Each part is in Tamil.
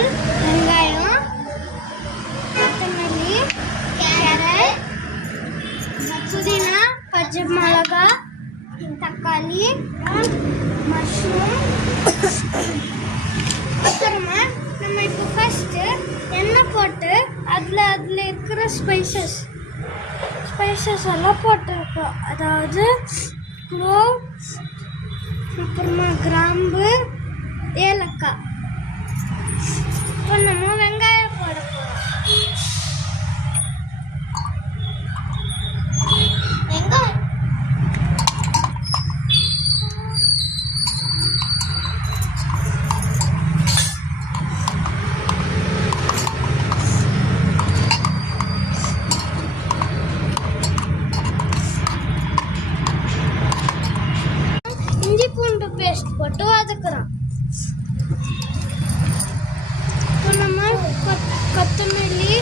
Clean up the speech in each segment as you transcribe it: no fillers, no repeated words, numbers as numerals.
மஞ்சள், வெங்காயம், கொத்தமல்லி, கேரட், புதினா, பச்சை மிளகா, தக்காளி, மஷ்ரூம். அப்புறமா நம்ம இப்போ ஃபஸ்ட்டு எண்ணெய் போட்டு அதில் இருக்கிற ஸ்பைசஸ் எல்லாம் போட்டிருக்கோம். அதாவது க்ளோவ், அப்புறமா கிராம்பு, ஏலக்காய். இப்போ நம்ம வெங்காயம் போட போகிறோம். வெங்காயம் இஞ்சி பூண்டு பேஸ்ட் போட்டு வதக்குறோம். இப்போ நம்ம கொத்தமல்லி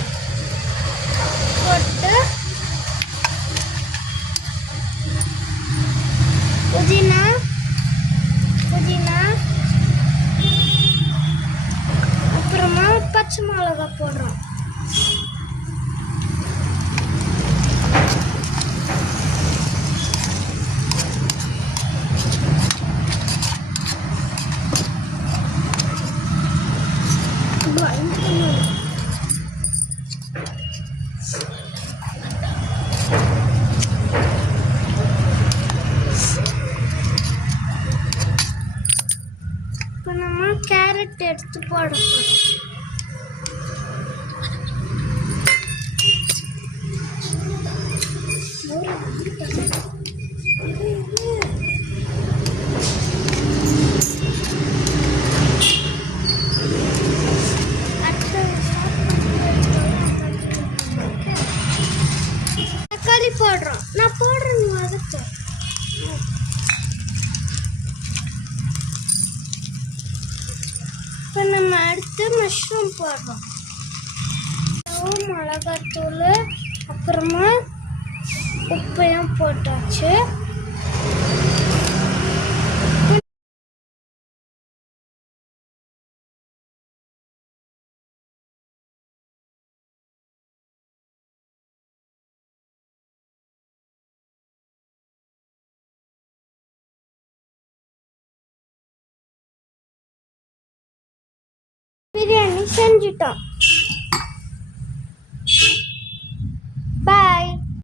போட்டு புதினா அப்புறமா பச்சை மிளகா போடுறோம். இப்போ நம்ம கேரட் எடுத்து போட போகிறோம். தக்காளி போடுறோம். நான் போடுறேன், நீ வதக்கு. இப்போ நம்ம அடுத்து மஷ்ரூம் போடுறோம். மிளகாத்தூள் அப்புறமா உப்பையும் போட்டாச்சு. பிரியாணி செஞ்சுட்டோம்.